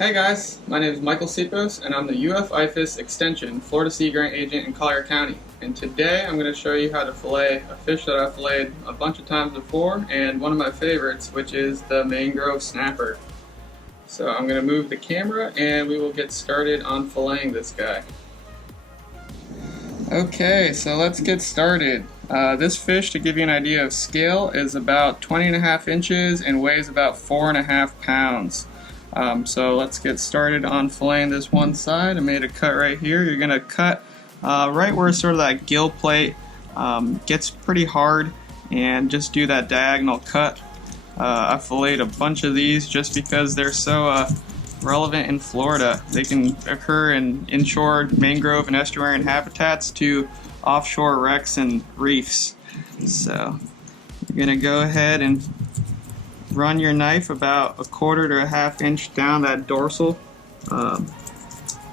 Hey guys, my name is Michael Sipos and I'm the UF IFAS Extension Florida Sea Grant Agent in Collier County. And today I'm going to show you how to fillet a fish that I've filleted a bunch of times before and one of my favorites, which is the mangrove snapper. So I'm going to move the camera and we will get started on filleting this guy. Okay, so let's get started. This fish, to give you an idea of scale, is about 20.5 inches and weighs about 4.5 pounds. So let's get started on filleting this one side. I made a cut right here. You're going to cut right where sort of that gill plate gets pretty hard, and just do that diagonal cut. I filleted a bunch of these just because they're so relevant in Florida. They can occur in inshore mangrove and estuarine habitats to offshore wrecks and reefs. So you're going to go ahead and run your knife about 1/4 to 1/2 inch down that dorsal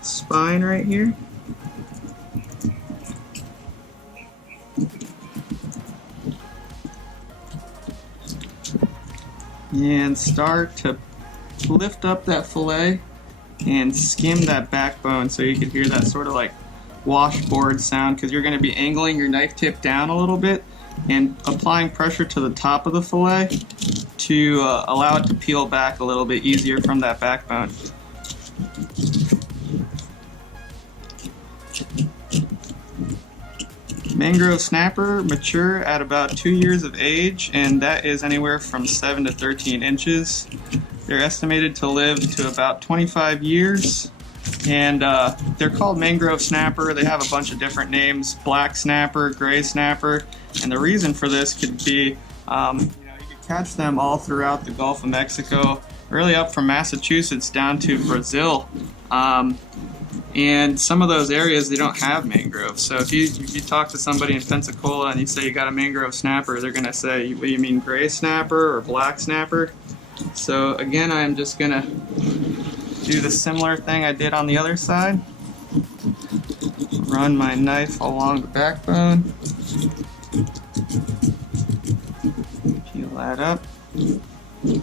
spine right here. And start to lift up that fillet and skim that backbone so you can hear that sort of like washboard sound, because you're going to be angling your knife tip down a little bit and applying pressure to the top of the fillet to allow it to peel back a little bit easier from that backbone. Mangrove snapper mature at about 2 years of age, and that is anywhere from 7 to 13 inches. They're estimated to live to about 25 years, and they're called mangrove snapper. They have a bunch of different names: black snapper, gray snapper, and the reason for this could be you could catch them all throughout the Gulf of Mexico, really up from Massachusetts down to Brazil. And some of those areas, they don't have mangroves. So if you talk to somebody in Pensacola and you say you got a mangrove snapper, they're going to say, what do you mean, gray snapper or black snapper? So again, I'm just going to do the similar thing I did on the other side. Run my knife along the backbone. Peel that up. The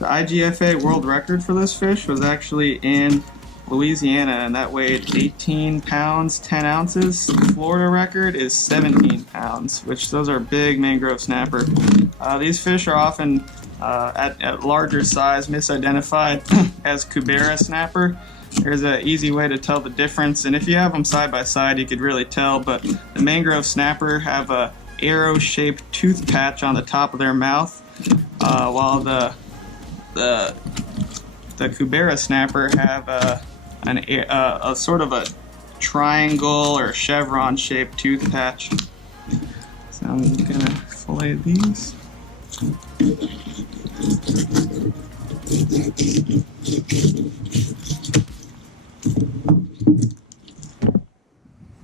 IGFA world record for this fish was actually in Louisiana, and that weighed 18 pounds 10 ounces. The Florida record is 17 pounds, which those are big mangrove snapper. These fish are often at larger size, misidentified as Cubera snapper. There's an easy way to tell the difference, and if you have them side by side, you could really tell. But the mangrove snapper have a arrow-shaped tooth patch on the top of their mouth, while the Cubera snapper have a sort of a triangle or chevron shaped tooth patch. So I'm gonna fillet these.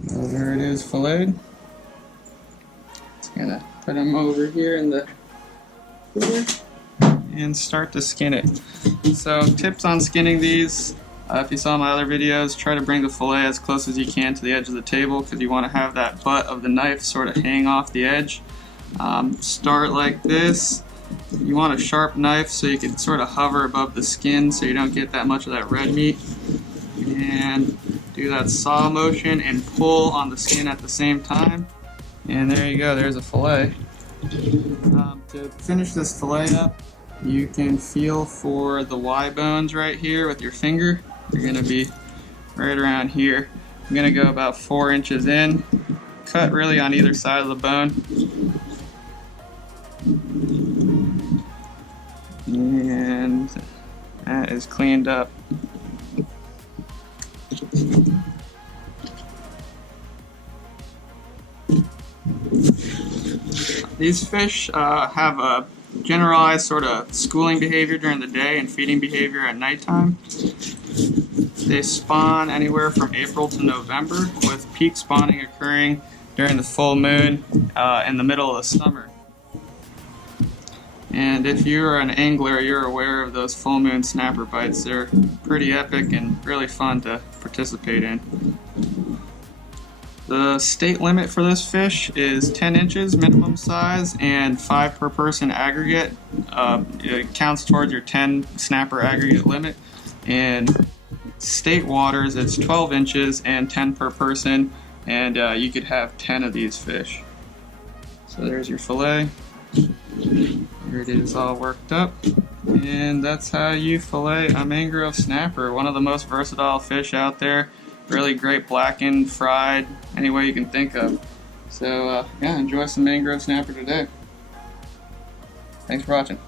So there it is, filleted. Just gonna put them over here in the cooler and start to skin it. So tips on skinning these: if you saw my other videos, try to bring the fillet as close as you can to the edge of the table, because you want to have that butt of the knife sort of hang off the edge. Start like this. You want a sharp knife so you can sort of hover above the skin so you don't get that much of that red meat. And do that saw motion and pull on the skin at the same time. And there you go, there's a fillet. To finish this fillet up, you can feel for the Y bones right here with your finger. They're going to be right around here. I'm going to go about 4 inches in. Cut really on either side of the bone. And that is cleaned up. These fish have a generalized sort of schooling behavior during the day and feeding behavior at nighttime. They spawn anywhere from April to November, with peak spawning occurring during the full moon in the middle of the summer. And if you're an angler, you're aware of those full moon snapper bites. They're pretty epic and really fun to participate in. The state limit for this fish is 10 inches minimum size and 5 per person aggregate. It counts towards your 10 snapper aggregate limit. In state waters, it's 12 inches and 10 per person, and you could have 10 of these fish. So there's your fillet. Here it is all worked up. And that's how you fillet a mangrove snapper, one of the most versatile fish out there. Really great blackened, fried, any way you can think of. So yeah, enjoy some mangrove snapper today. Thanks for watching.